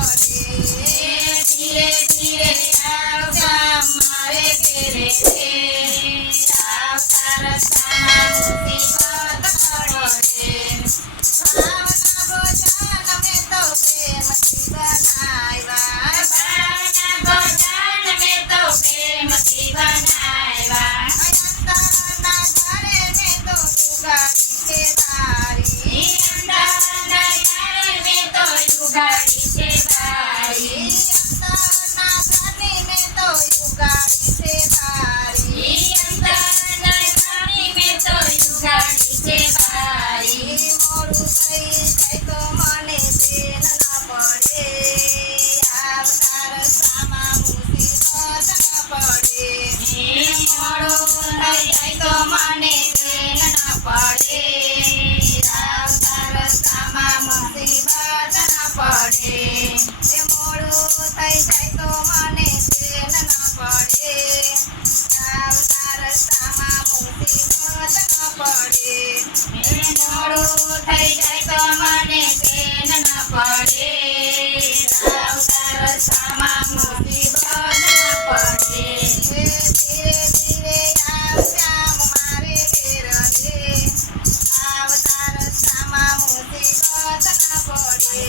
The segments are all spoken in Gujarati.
ધીરે ધીરે આવજા મારે ઘેરે રે આવતા રસ્તામાં મુસીબત પડે ભાવના ભોજન મેં તો પ્રેમથી બનાવ્યા ભાવના ભોજન મેં તો પ્રેમથી બનાવ્યા અંતરના ઘરે મેં તો ઉગાડી છે બારી અંતરના ઘરે મેં તો ઉગાડી છે બારી અંતરના ઘરે મેં તો ઉગાડી છે બારી અંતરના ઘરે મેં તો ઉગાડી છે બારી મોડું થઈ જાય તો મને ચેન ન પડે આવતા રસ્તામાં મુસીબત ન પડે મોડું થઈ જાય તો મને ચેન ન પડે આવતા રસ્તામાં મુસીબત ન પડે મોડું થઈ જાય તો મને ચેન ન પડે આવતા રસ્તામાં મુસીબત ન પડે મોડું થઈ જાય તો મને ચેન ન પડે આવતા રસ્તામાં મુસીબત ન પડે ધીરે ધીરે આવજા મારે ઘેર રે આવતા રસ્તામાં મુસીબત ન પડે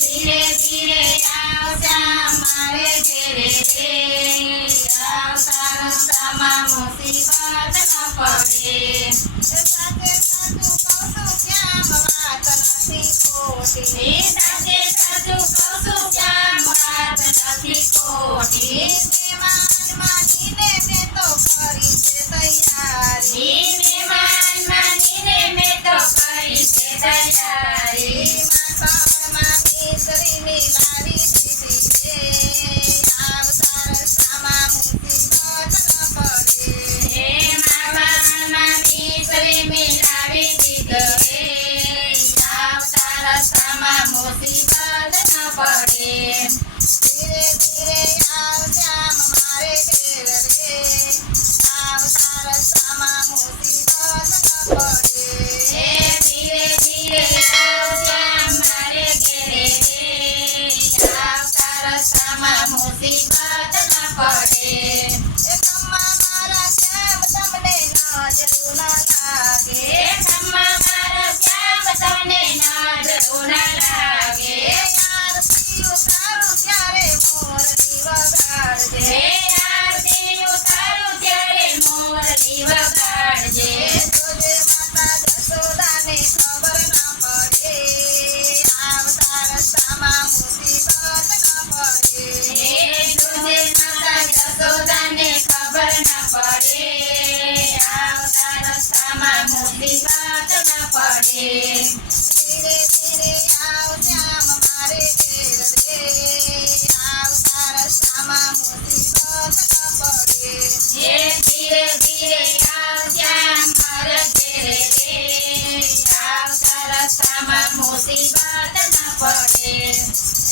ધીરે ધીરે આવજા મારે ઘેરે રે આવતા રસ્તામાં મુસીબત ન પડે સાથે સાચું કહું છું શ્યામ વાત નથી ખોટી સાથે સાચું કહું છું શ્યામ વાત નથી ખોટી મહેમાન માનીને મેં તો કરી છે તૈયારી મહેમાન માનીને મેં તો કરી છે તૈયારી માખણમાં મિસરીની લાવી દીધી છે આવતા રસ્તામાં મુસીબત ન પડે માખણમાં મિસરી મિલાવી દીધી આવતા રસ્તામાં મુસીબત ન પડે ધીરે ધીરે આવજા મારે ઘેર રે આવતા રસ્તામાં મુસીબત ન પડે ધીરે ધીરે આવજા મારે ઘેરે રે આવતા રસ્તામાં મુસીબત ન પડે ખમ્મા મારા શ્યામ તમને નજરું ન લાગે ખમ્મા મારા શ્યામ તમને નજરું ન લાગે આરતી ઉતારું ત્યારે મોરલી વગાડજે આરતી ઉતારું ત્યારે મોરલી વગાડજે જોજે માતા જશોદાને ખબર ન પડે આવતા રસ્તામાં મુસીબત ન પડે જોજે માતા જશોદાને ખબર ન પડે આવતા રસ્તામાં મુસીબત ન પડે ધીરે ધીરે આવજા મારે ઘેર રે આવતા રસ્તામાં મુસીબત ન પડે ધીરે ધીરે આવજા મારે ઘેરે રે આવતા રસ્તામાં મુસીબત ન પડે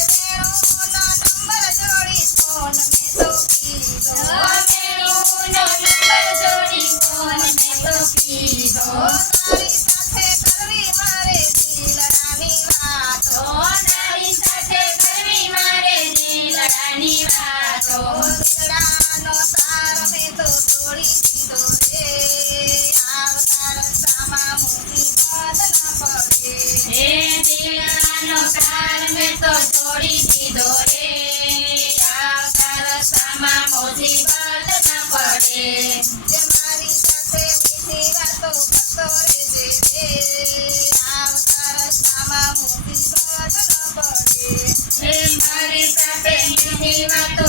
વેણુનો નંબર જોડી ફોન મેં તો કીધો વેણુનો નંબર જોડી ફોન મેં તો કીધો તારી સાથે કરવી મારે દિલડાની વાતો તારી સાથે કરવી મારે દિલડાની વાતો દિલડાનો તાર મેં તો તોડી દીધો રે આવતા રસ્તામાં મુસીબત ન પડે દિલડાનો તાર મેં તો તોડી દીધો રે આવતા રસ્તામાં મુસીબત ન પડે મારી સાથે મીઠી વાતો કરતો રહેજે રે આવતા રસ્તામાં મુસીબત ન પડે મારી સાથે મીઠી વાતો